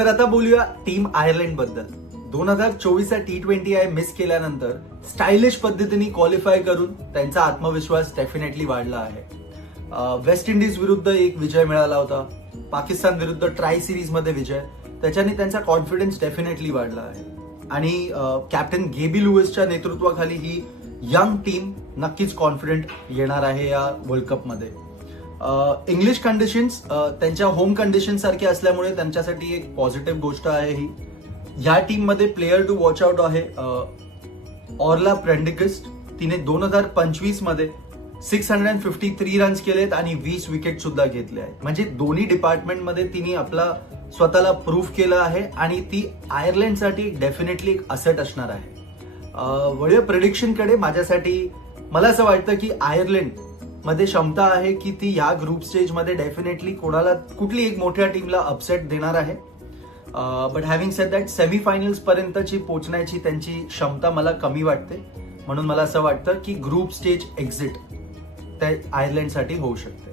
तर आता बोलूया टीम आयर्लंड बद्दल. 2024चा T20 मिस केल्यानंतर स्टायलिश पद्धतीने क्वालिफाय करून त्यांचा आत्मविश्वास डेफिनेटली वाढला आहे. वेस्ट इंडिज विरुद्ध एक विजय मिळाला होता, पाकिस्तान विरुद्ध ट्राय सिरीज मध्ये विजय, त्याच्याने त्यांचा कॉन्फिडन्स डेफिनेटली वाढला आहे. आणि कॅप्टन गेबी लुईसच्या नेतृत्वाखाली ही यंग टीम नक्कीच कॉन्फिडंट येणार आहे या वर्ल्ड कपमध्ये. इंग्लिश कंडिशन्स त्यांच्या होम कंडिशन सारखे असल्यामुळे त्यांच्यासाठी एक पॉझिटिव्ह गोष्ट आहे ही. या टीम मध्ये प्लेअर टू वॉच आउट आहे ऑर्ला प्रेंडिक्स्ट. तिने 2025 मध्ये 653 रन्स केलेत आणि 20 विकेट सुद्धा घेतले आहेत. म्हणजे दोन्ही डिपार्टमेंटमध्ये तिने आपला स्वतःला प्रूव्ह केलं आहे आणि ती आयर्लंडसाठी डेफिनेटली एक असेट असणार आहे. वळूया प्रेडिक्शनकडे. मला असं वाटतं की आयर्लंड मध्ये क्षमता आहे की ती या ग्रुप स्टेज मध्ये डेफिनेटली कुठली एक मोठ्या टीमला अपसेट देणार आहे. But having sed that semi-finals पर्यंतची पोहोचण्याची त्यांची क्षमता मला कमी वाटते. म्हणून मला असं वाटतं की ग्रुप स्टेज एक्झिट त्या आयर्लंडसाठी होऊ शकते.